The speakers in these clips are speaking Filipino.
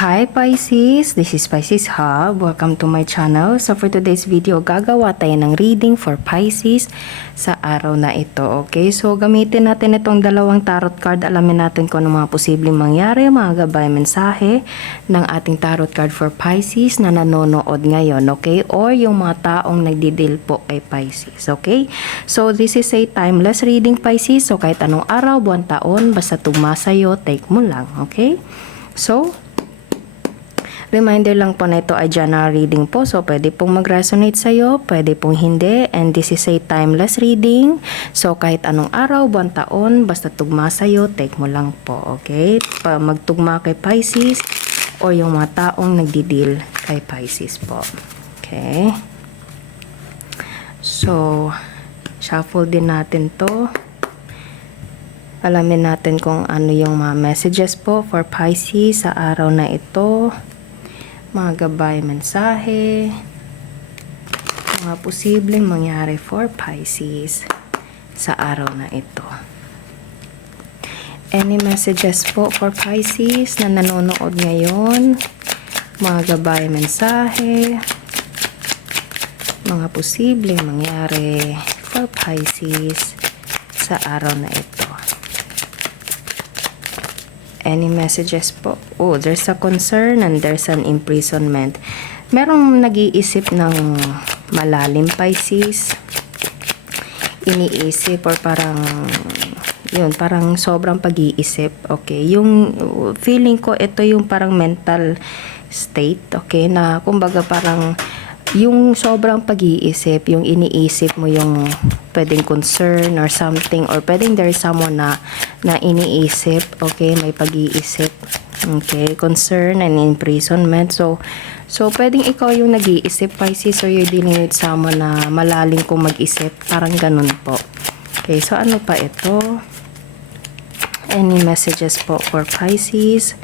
Hi Pisces, this is Pisces Hub. Welcome to my channel. So for today's video, gagawa tayo ng reading for Pisces sa araw na ito. Okay, so gamitin natin itong dalawang tarot card. Alamin natin kung ano mga posibleng mangyari, mga gabay mensahe ng ating tarot card for Pisces na nanonood ngayon. Okay, or yung mga taong nagdidil po kay Pisces. Okay, so this is a timeless reading Pisces. So kahit anong araw, buwan, taon, basta tugma sa'yo, take mo lang. Okay, so reminder lang po na ito ay general reading po. So, pwede pong mag-resonate sa'yo, pwede pong hindi. And this is a timeless reading. So, kahit anong araw, buwan, taon, basta tugma sa'yo, take mo lang po. Okay? Magtugma kay Pisces o yung mga taong nagdidil kay Pisces po. Okay? So, shuffle din natin to. Alamin natin kung ano yung mga messages po for Pisces sa araw na ito. Mga gabay mensahe, mga posibleng mangyari for Pisces sa araw na ito. Any messages po for Pisces na nanonood ngayon, mga gabay mensahe, mga posibleng mangyari for Pisces sa araw na ito. Any messages po? Oh, there's a concern and there's an imprisonment. Merong nag-iisip ng malalim Pisces. Iniisip or parang yun, parang sobrang pag-iisip. Okay, yung feeling ko ito yung parang mental state, okay, na kumbaga parang yung sobrang pag-iisip, yung iniisip mo yung pwedeng concern or something, or pwedeng there is someone na iniisip, okay, may pag-iisip, okay, concern and imprisonment. So pwedeng ikaw yung nag-iisip Pisces, or you're dealing with someone na malalim kung mag-isip, parang ganun po. Okay, so ano pa ito? Any messages po for Pisces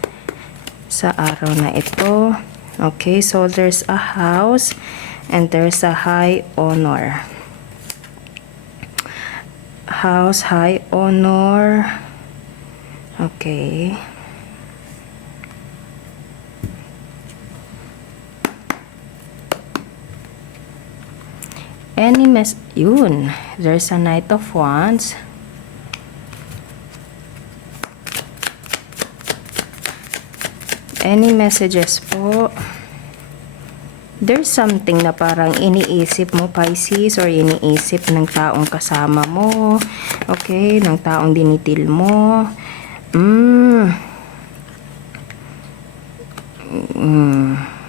sa araw na ito? Okay, so there's a house and there's a high honor. House, high honor. Okay. Any yun. There's a Knight of Wands. Any messages po? There's something na parang iniisip mo Pisces, or iniisip ng taong kasama mo. Okay, ng taong dinitil mo.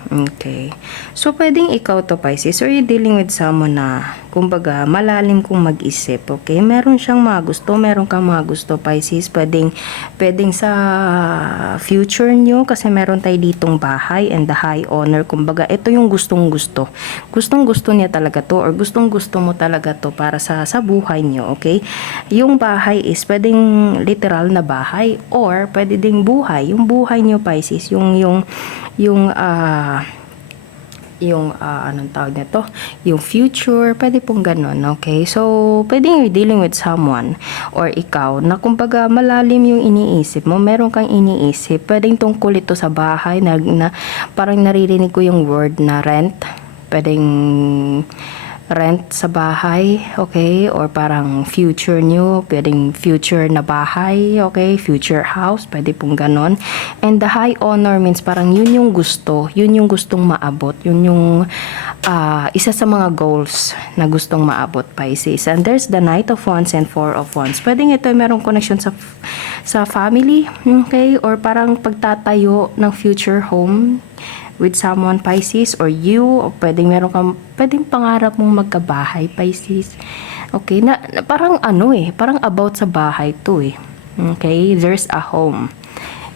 Okay. So, pwedeng ikaw to Pisces, or you're dealing with someone na, kumbaga, malalim kung mag-isip. Okay? Meron siyang mga gusto, meron kang mga gusto Pisces. Pwedeng sa future nyo, kasi meron tayo ditong bahay and the high honor. Kumbaga, ito yung gustong-gusto. Gustong-gusto niya talaga to, or gustong-gusto mo talaga to para sa buhay nyo. Okay? Yung bahay is pwedeng literal na bahay, or pwede ding buhay. Yung buhay nyo Pisces, anong tawag nito, yung future, pwede pong ganun. Okay, so pwedeng you're dealing with someone or ikaw na kumbaga malalim yung iniisip mo, meron kang iniisip, pwedeng tungkol ito sa bahay na parang naririnig ko yung word na rent, pwedeng rent sa bahay, okay, or parang future nyo, pwedeng future na bahay, okay, future house, pwede pong ganon. And the high honor means parang yun yung gusto, yun yung gustong maabot, yun yung isa sa mga goals na gustong maabot Pisces. And there's the Knight of Wands and Four of Wands. Pwedeng ito ay merong connection sa family, okay, or parang pagtatayo ng future home with someone Pisces, or you, o pwedeng meron kang, pwedeng pangarap mong magkabahay Pisces. Okay, na parang parang about sa bahay to Okay, there's a home.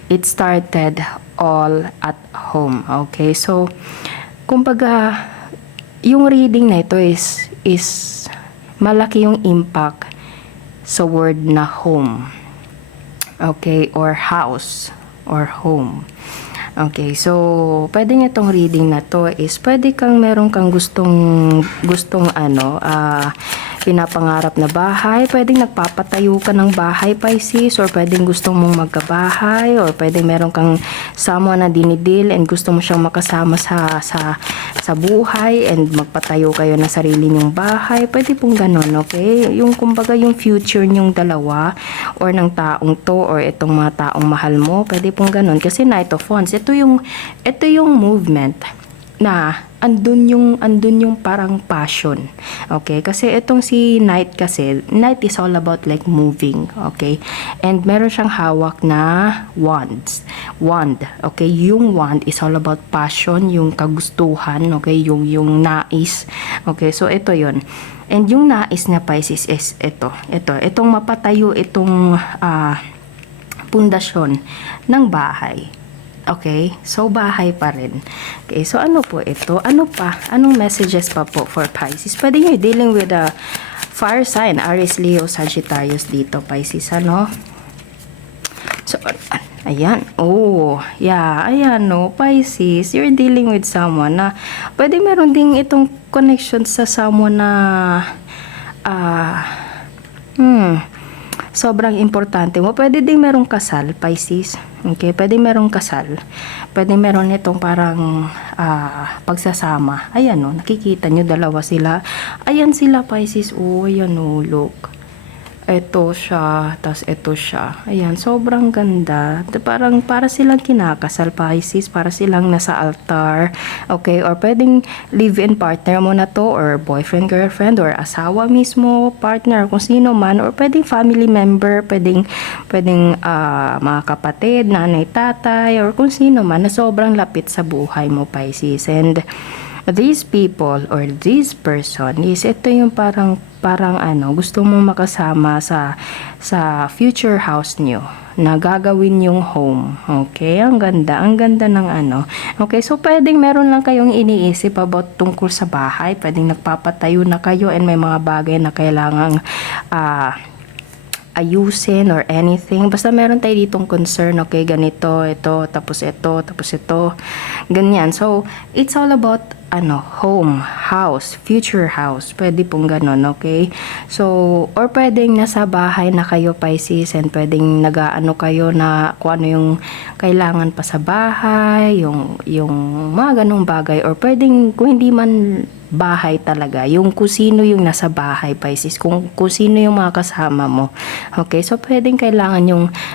It started all at home. Okay, so kumbaga yung reading na ito is malaki yung impact sa word na home. Okay, or house or home. Okay, so pwede nga itong reading na to is pwede kang meron kang gustong pinapangarap na bahay, pwedeng nagpapatayo ka ng bahay, Pisces, or pwedeng gustong mong magkabahay, or pwedeng meron kang someone na dinidil and gusto mo siyang makasama sa buhay and magpatayo kayo ng sarili niyong bahay. Pwede pong ganun, okay? Yung kumbaga yung future niyong dalawa or ng taong to or itong mga taong mahal mo, pwede pong ganun. Kasi Knight of Wands, ito yung movement na andun yung parang passion. Okay? Kasi itong si Knight kasi, Knight is all about like moving. Okay? And meron siyang hawak na wand. Okay? Yung wand is all about passion, yung kagustuhan, okay? Yung nais. Okay? So, ito yon. And yung nais na Pisces is itong mapatayo itong pundasyon ng bahay. Okay? So, bahay pa rin. Okay, so ano po ito? Ano pa? Anong messages pa po for Pisces? Pwede nyo dealing with a fire sign, Aries, Leo, Sagittarius dito, Pisces, ano? So, ayan. Oh, yeah. Ayan, no. Pisces, you're dealing with someone na pwede meron ding itong connection sa someone na sobrang importante mo. Pwede ding merong kasal, Pisces. Okay, pwede merong kasal. Pwede meron itong parang pagsasama. Ayan, no, nakikita nyo, dalawa sila. Ayan sila, Pisces. Oh, ayan, no, look. Ito siya, tas ito siya. Ayan, sobrang ganda. Parang para silang kinakasal, Pisces, para silang nasa altar. Okay, or pwedeng live-in partner mo na to, or boyfriend, girlfriend, or asawa mismo, partner, kung sino man, or pwedeng family member, pwedeng mga kapatid, nanay, tatay, or kung sino man na sobrang lapit sa buhay mo, Pisces. And these people or this person is ito yung parang gusto mong makasama sa future house nyo na gagawin yung home. Okay, ang ganda ng okay, so pwedeng meron lang kayong iniisip about tungkol sa bahay, pwedeng nagpapatayo na kayo and may mga bagay na kailangang ayusin or anything. Basta meron tayo ditong concern, okay, ganito, ito, tapos ito, ganyan. So, it's all about home, house, future house. Pwede pong ganon, okay? So, or pwedeng nasa bahay na kayo, Pisces, and pwedeng nag-aano kayo na kung ano yung kailangan pa sa bahay, yung mga ganong bagay, or pwedeng kung hindi man bahay talaga, yung kung sino yung nasa bahay, Pisces, kung sino yung mga kasama mo. Okay, so pwedeng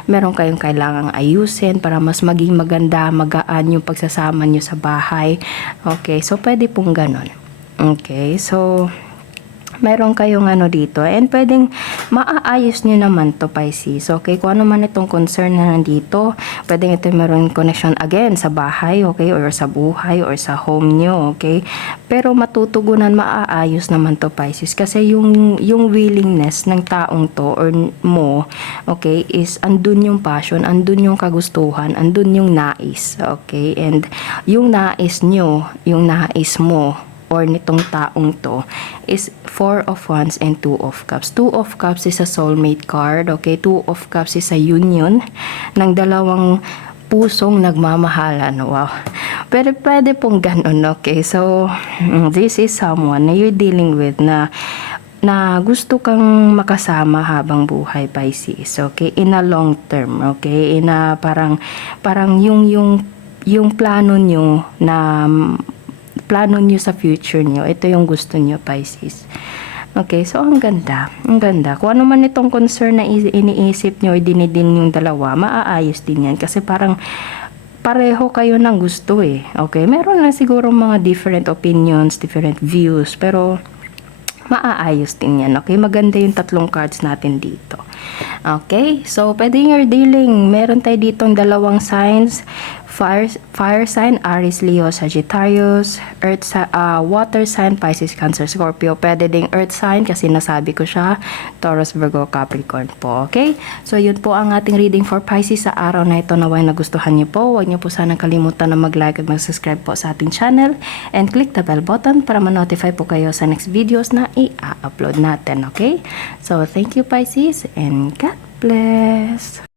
meron kayong kailangang ayusin para mas maging maganda, magaan yung pagsasama nyo sa bahay. Okay, so pwede pong ganon. Okay, so meron kayong dito, and pwedeng maaayos nyo naman to, Pisces. Okay, kung ano man itong concern na nandito, pwedeng ito meron connection again sa bahay, okay, or sa buhay, or sa home nyo, okay. Pero matutugunan, maaayos naman to, Pisces, kasi yung willingness ng taong to or mo, okay, is andun yung passion, andun yung kagustuhan, andun yung nais, okay. And yung nais nyo, yung nais mo or nitong taong to is 4 of Wands and 2 of Cups. 2 of Cups is a soulmate card, okay? 2 of Cups is a union ng dalawang pusong nagmamahalan. Wow. Pero pwede pong ganun, okay? So, this is someone na you're dealing with na gusto kang makasama habang buhay, Pisces, okay? In a long term, okay? In a parang yung plano nyo sa future nyo, ito yung gusto nyo, Pisces. Okay, so ang ganda. Kung ano man itong concern na iniisip nyo, dinidin yung dalawa, maaayos din yan. Kasi parang pareho kayo ng gusto eh. Okay, meron lang siguro mga different opinions, different views, pero maaayos din yan. Okay, maganda yung tatlong cards natin dito. Okay, so pwede you're dealing, meron tayo ditong dalawang signs, fire sign, Aries, Leo, Sagittarius, water sign, Pisces, Cancer, Scorpio. Pwede ding earth sign kasi nasabi ko siya, Taurus, Virgo, Capricorn po. Okay? So, yun po ang ating reading for Pisces sa araw na ito. Naway nagustuhan niyo po. Huwag niyo po sanang kalimutan na mag-like at mag-subscribe po sa ating channel and click the bell button para ma-notify po kayo sa next videos na i-upload natin. Okay? So, thank you, Pisces, and God bless!